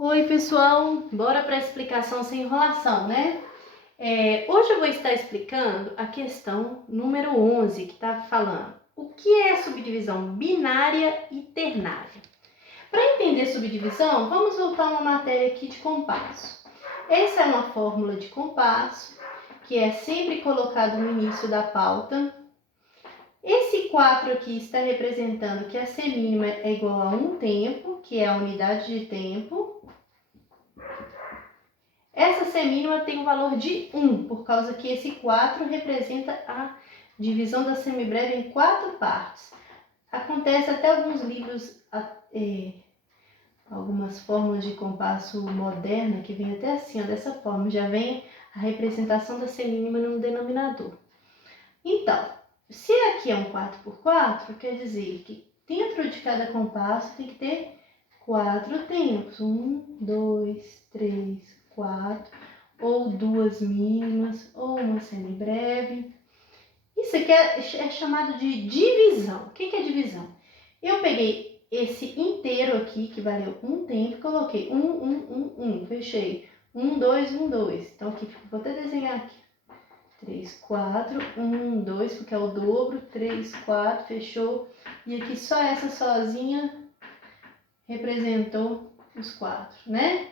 Oi, pessoal! Bora para a explicação sem enrolação, né? Hoje eu vou estar explicando a questão número 11, que está falando o que é subdivisão binária e ternária. Para entender subdivisão, vamos voltar a uma matéria aqui de compasso. Essa é uma fórmula de compasso que é sempre colocado no início da pauta. Esse 4 aqui está representando que a semínima é igual a 1 tempo, que é a unidade de tempo. Essa semínima tem o valor de 1, por causa que esse 4 representa a divisão da semibreve em 4 partes. Acontece até alguns livros, algumas fórmulas de compasso moderna, que vem até assim, ó, dessa forma, já vem a representação da semínima no denominador. Então, se aqui é um 4 por 4, quer dizer que dentro de cada compasso tem que ter 4 tempos. 1, 2, 3, 4, ou 2 mínimas, ou uma semibreve. Isso aqui é chamado de divisão. O que é divisão? Eu peguei esse inteiro aqui, que valeu 1 tempo, coloquei 1, fechei. 1, 2, 1, 2. Então aqui, vou até desenhar aqui. 3, 4, 1, 2, porque é o dobro, 3, 4, fechou. E aqui só essa sozinha representou os 4, né?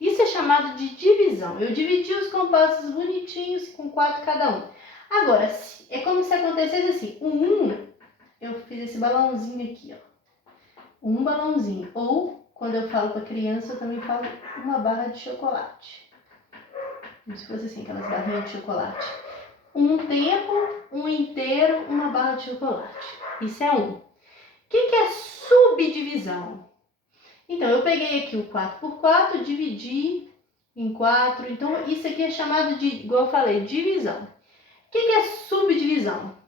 Isso é chamado de divisão. Eu dividi os compassos bonitinhos com 4 cada um. Agora, é como se acontecesse assim, o 1, eu fiz esse balãozinho aqui, ó. Um balãozinho. Ou, quando eu falo para criança, eu também falo uma barra de chocolate. Como se fosse assim, aquelas barrinhas de chocolate. Um tempo, um inteiro, uma barra de chocolate. Isso é 1. O que é subdivisão? Então, eu peguei aqui o 4 por 4, dividi em 4. Então, isso aqui é chamado de, igual eu falei, divisão. O que é subdivisão?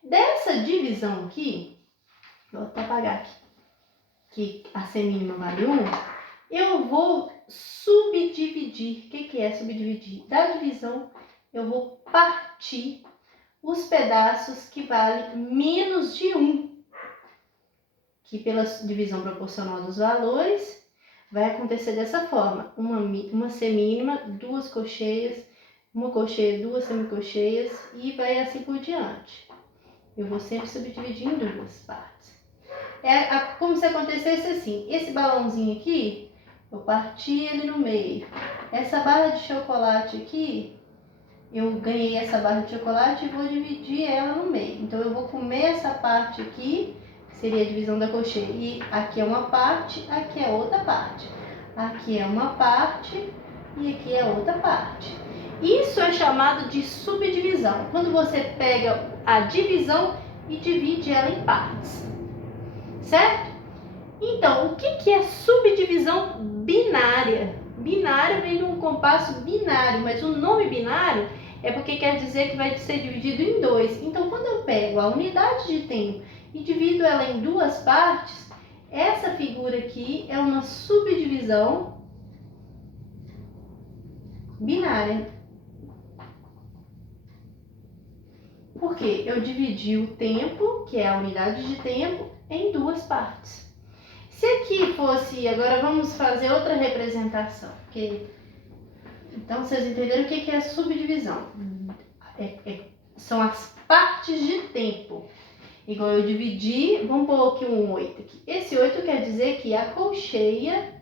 Dessa divisão aqui, vou até apagar aqui, que a semínima vale 1, eu vou subdividir. O que é subdividir? Da divisão, eu vou partir os pedaços que valem menos de 1, que pela divisão proporcional dos valores, vai acontecer dessa forma: uma semínima, 2 colcheias, uma colcheia, 2 semicolcheias e vai assim por diante. Eu vou sempre subdividir em 2 partes. Como se acontecesse assim: esse balãozinho aqui, eu parti ele no meio. Essa barra de chocolate aqui, eu ganhei essa barra de chocolate e vou dividir ela no meio. Então, eu vou comer essa parte aqui, que seria a divisão da colcheia. E aqui é uma parte, aqui é outra parte. Aqui é uma parte e aqui é outra parte. Isso é chamado de subdivisão. Quando você pega a divisão e divide ela em partes. Certo? Então, o que é subdivisão binária? Binária vem de um compasso binário, mas o nome binário é porque quer dizer que vai ser dividido em 2. Então, quando eu pego a unidade de tempo e divido ela em 2 partes, essa figura aqui é uma subdivisão binária. Porque eu dividi o tempo, que é a unidade de tempo, em 2 partes. Se aqui fosse, agora vamos fazer outra representação, então vocês entenderam o que é subdivisão? São as partes de tempo. Igual eu dividi, vamos pôr aqui um 8 aqui. Esse 8 quer dizer que a colcheia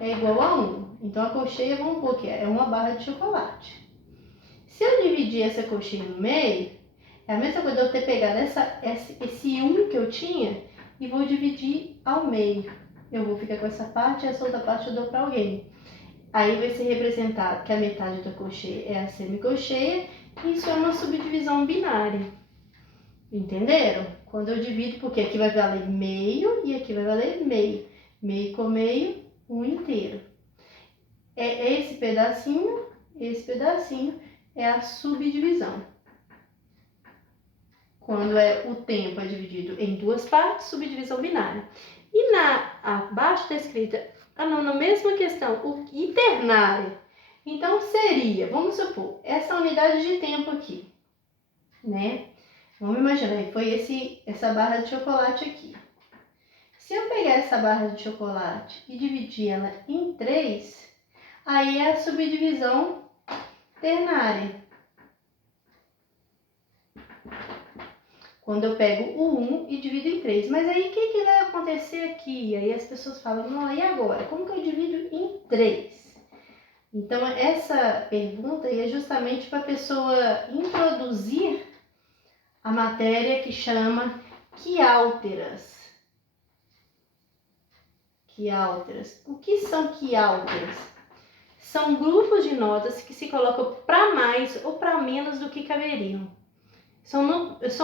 é igual a 1. Então a colcheia, vamos pôr que é uma barra de chocolate. Se eu dividir essa colcheia no meio, é a mesma coisa de eu ter pegado esse 1 que eu tinha e vou dividir ao meio. Eu vou ficar com essa parte e essa outra parte eu dou para alguém. Aí vai ser representado que a metade da colcheia é a semicolcheia. Isso é uma subdivisão binária. Entenderam? Quando eu divido, porque aqui vai valer meio e aqui vai valer meio. Meio com meio, 1 inteiro. Esse pedacinho é a subdivisão. Quando o tempo é dividido em 2 partes, subdivisão binária. E abaixo está escrita, na mesma questão, o ternária. Então, seria, vamos supor, essa unidade de tempo aqui, né? Vamos imaginar, foi essa barra de chocolate aqui. Se eu pegar essa barra de chocolate e dividir ela em 3, aí é a subdivisão ternária. Quando eu pego o 1 e divido em 3. Mas aí o que vai acontecer aqui? Aí as pessoas falam, não, e agora? Como que eu divido em 3? Então essa pergunta é justamente para a pessoa introduzir a matéria que chama quiálteras. Quiálteras. O que são quiálteras? São grupos de notas que se colocam para mais ou para menos do que caberiam. São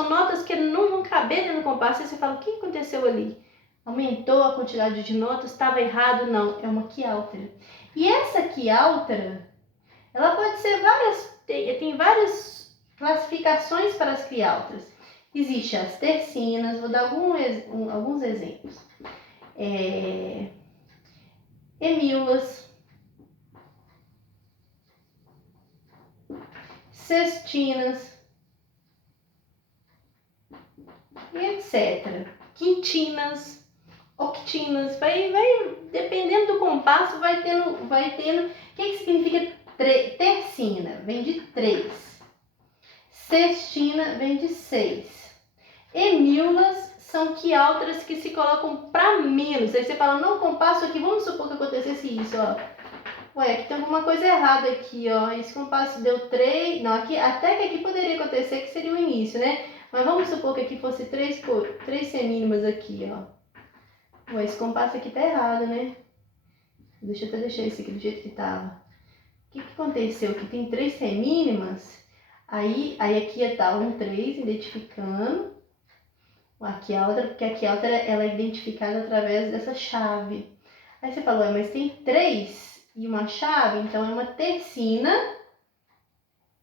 notas que não vão caber dentro do compasso e você fala, o que aconteceu ali? Aumentou a quantidade de notas? Estava errado? Não, é uma quiáltera. E essa quiáltera, ela pode ser tem várias classificações para as quiálteras. Existem as tercinas, vou dar alguns exemplos. Hemíolas, sextinas, e etc. Quintinas, octinas, vai dependendo do compasso, vai tendo. O que significa tercina? Vem de 3. Sextina vem de 6. Hemíolas são quiálteras que se colocam para menos. Aí você fala, não, compasso aqui, vamos supor que acontecesse isso, ó. Ué, aqui tem alguma coisa errada aqui, ó. Esse compasso deu 3. Não, aqui, até que aqui poderia acontecer que seria o início, né? Mas vamos supor que aqui fosse 3 semínimas aqui, ó. Ué, esse compasso aqui tá errado, né? Deixa eu até deixar esse aqui do jeito que tava. O que aconteceu? Aqui tem 3 semínimas. Aí aqui ia estar um 3, identificando. Aqui a outra, porque aqui a outra ela é identificada através dessa chave. Aí você falou, mas tem 3 e uma chave, então é uma tercina,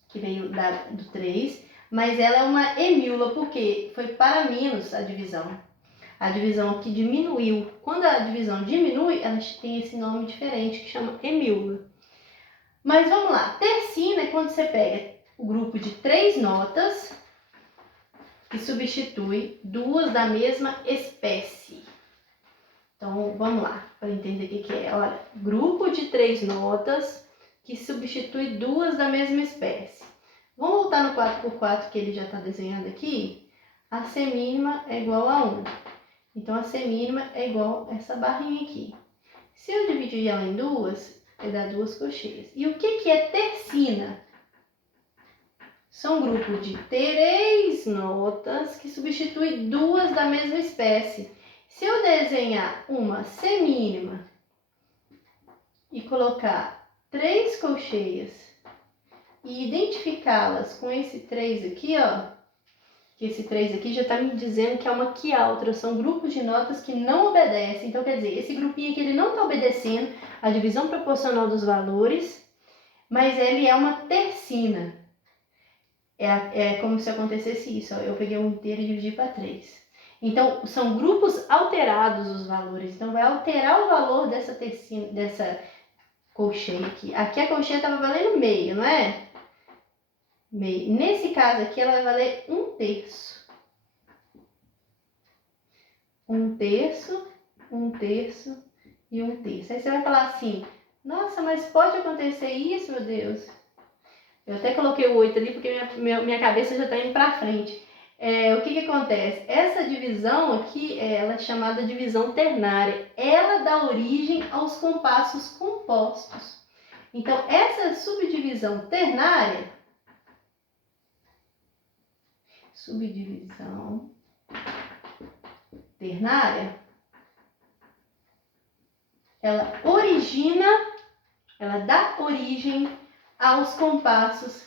que veio do 3, mas ela é uma hemíola, porque foi para menos a divisão. A divisão aqui diminuiu. Quando a divisão diminui, ela tem esse nome diferente, que chama hemíola. Mas vamos lá, tercina é quando você pega o grupo de 3 notas que substitui 2 da mesma espécie. Então, vamos lá, para entender o que é. Olha, grupo de 3 notas que substitui 2 da mesma espécie. Vamos voltar no 4x4 que ele já está desenhado aqui. A semínima é igual a 1. Então, a semínima é igual a essa barrinha aqui. Se eu dividir ela em 2, vai dar 2 cocheias. E o que é tercina? São um grupo de 3 notas que substitui 2 da mesma espécie. Se eu desenhar uma semínima e colocar 3 colcheias e identificá-las com esse 3 aqui, ó, que esse 3 aqui já está me dizendo que é uma quiáltera, são grupos de notas que não obedecem. Então, quer dizer, esse grupinho aqui ele não está obedecendo a divisão proporcional dos valores, mas ele é uma tercina. É como se acontecesse isso, ó, eu peguei um inteiro e dividi para 3. Então, são grupos alterados os valores. Então, vai alterar o valor dessa tercina, dessa colcheia aqui. Aqui a colcheia estava valendo meio, não é? Meio. Nesse caso aqui, ela vai valer 1/3. 1/3, 1/3 e 1/3. Aí você vai falar assim, nossa, mas pode acontecer isso, meu Deus? Eu até coloquei o 8 ali porque minha cabeça já está indo para frente. O que acontece? Essa divisão aqui, ela é chamada divisão ternária. Ela dá origem aos compassos compostos. Então, essa subdivisão ternária, ela dá origem aos compassos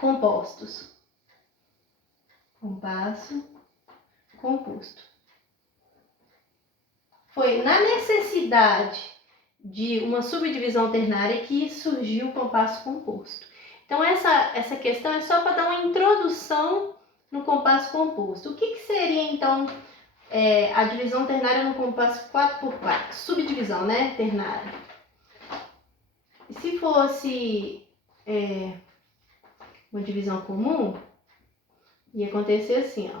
compostos. Compasso composto. Foi na necessidade de uma subdivisão ternária que surgiu o compasso composto. Então, essa questão é só para dar uma introdução no compasso composto. O que seria, então, a divisão ternária no compasso 4x4? Subdivisão, né? Ternária. E se fosse uma divisão comum, ia acontecer assim, ó.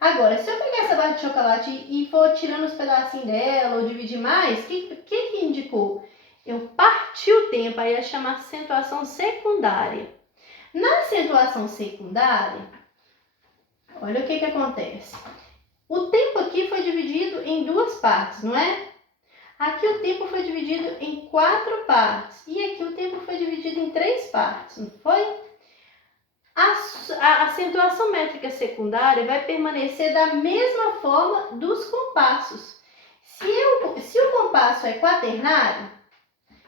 Agora, se eu pegar essa barra de chocolate e for tirando os pedacinhos dela ou dividir mais, o que indicou? Eu parti o tempo, aí ia chamar acentuação secundária. Na acentuação secundária, olha o que acontece. O tempo aqui foi dividido em duas partes, não é? Aqui o tempo foi dividido em 4 partes e aqui o tempo foi dividido em 3 partes, não foi? A acentuação métrica secundária vai permanecer da mesma forma dos compassos. Se o compasso é quaternário,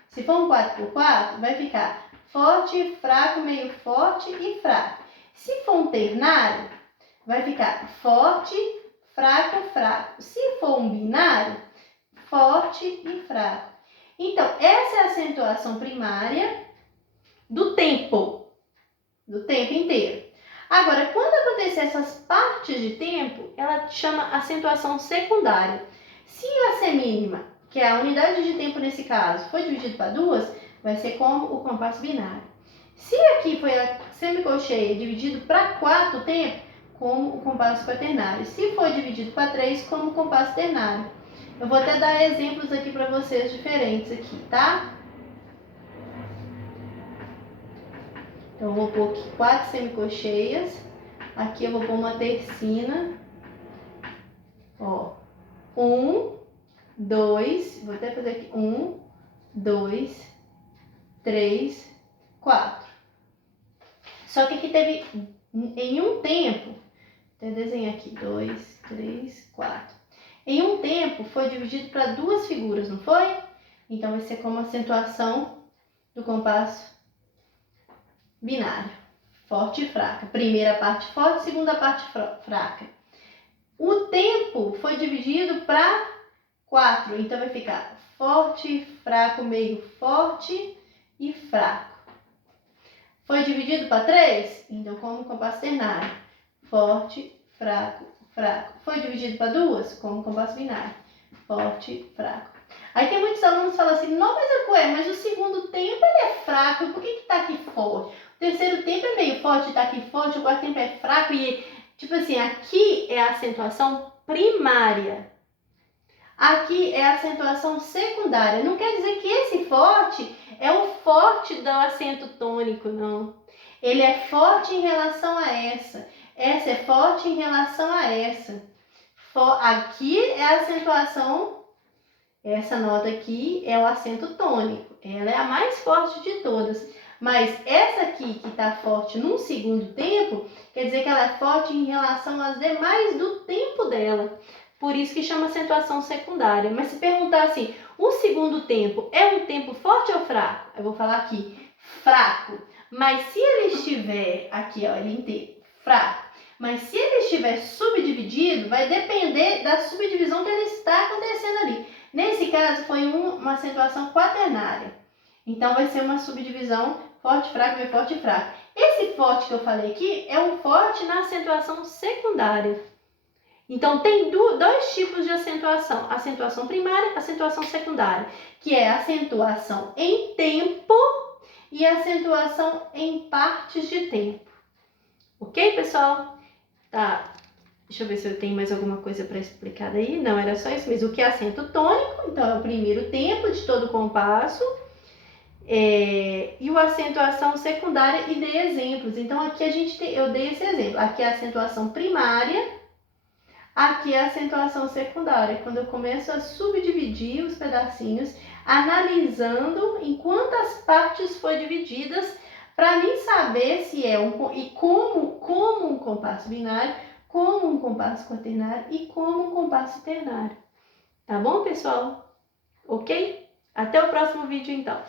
se for um 4x4, vai ficar forte, fraco, meio forte e fraco. Se for um ternário, vai ficar forte, fraco, fraco. Se for um binário, forte e fraco. Então, essa é a acentuação primária do tempo inteiro. Agora, quando acontecer essas partes de tempo, ela chama acentuação secundária. Se a C mínima, que é a unidade de tempo nesse caso, foi dividido para 2, vai ser como o compasso binário. Se aqui foi a semicolcheia dividido para 4 tempo, como o compasso quaternário. Se for dividido para 3, como o compasso ternário. Eu vou até dar exemplos aqui para vocês diferentes aqui, tá? Então, eu vou pôr aqui 4 semicolcheias. Aqui eu vou pôr uma tercina. Ó, 1, 2, vou até fazer aqui 1, 2, 3, 4. Só que aqui teve, em um tempo, vou desenhar aqui 2, 3, 4. Em um tempo foi dividido para 2 figuras, não foi? Então vai ser como acentuação do compasso binário, forte e fraca. Primeira parte forte, segunda parte fraca. O tempo foi dividido para 4, então vai ficar forte, fraco, meio forte e fraco. Foi dividido para 3, então como compasso ternário, forte, fraco, fraco. Foi dividido para 2, como compasso binário, forte, fraco. Aí tem muitos alunos que falam assim, não, mas o segundo tempo ele é fraco, por que está aqui forte? O terceiro tempo é meio forte, está aqui forte, o quarto tempo é fraco e, tipo assim, aqui é a acentuação primária. Aqui é a acentuação secundária. Não quer dizer que esse forte é o forte do acento tônico, não. Ele é forte em relação a essa. Essa é forte em relação a essa. Aqui é a acentuação, essa nota aqui é o acento tônico. Ela é a mais forte de todas. Mas essa aqui que está forte num segundo tempo, quer dizer que ela é forte em relação às demais do tempo dela. Por isso que chama acentuação secundária. Mas se perguntar assim, o segundo tempo é um tempo forte ou fraco? Eu vou falar aqui, fraco. Mas se ele estiver aqui, ó, ele inteiro, fraco. Mas se ele estiver subdividido, vai depender da subdivisão que ele está acontecendo ali. Nesse caso, foi uma acentuação quaternária. Então, vai ser uma subdivisão forte, fraco, meio forte e fraco. Esse forte que eu falei aqui é um forte na acentuação secundária. Então, tem dois tipos de acentuação. Acentuação primária, acentuação secundária. Que é acentuação em tempo e acentuação em partes de tempo. Ok, pessoal? Tá. Deixa eu ver se eu tenho mais alguma coisa para explicar daí. Não, era só isso mesmo. O que é acento tônico? Então, é o primeiro tempo de todo o compasso. E o acentuação secundária e dei exemplos. Então, aqui eu dei esse exemplo. Aqui é a acentuação primária. Aqui é a acentuação secundária, quando eu começo a subdividir os pedacinhos, analisando em quantas partes foi divididas, para mim saber se é como um compasso binário, como um compasso quaternário e como um compasso ternário. Tá bom, pessoal? Ok? Até o próximo vídeo, então.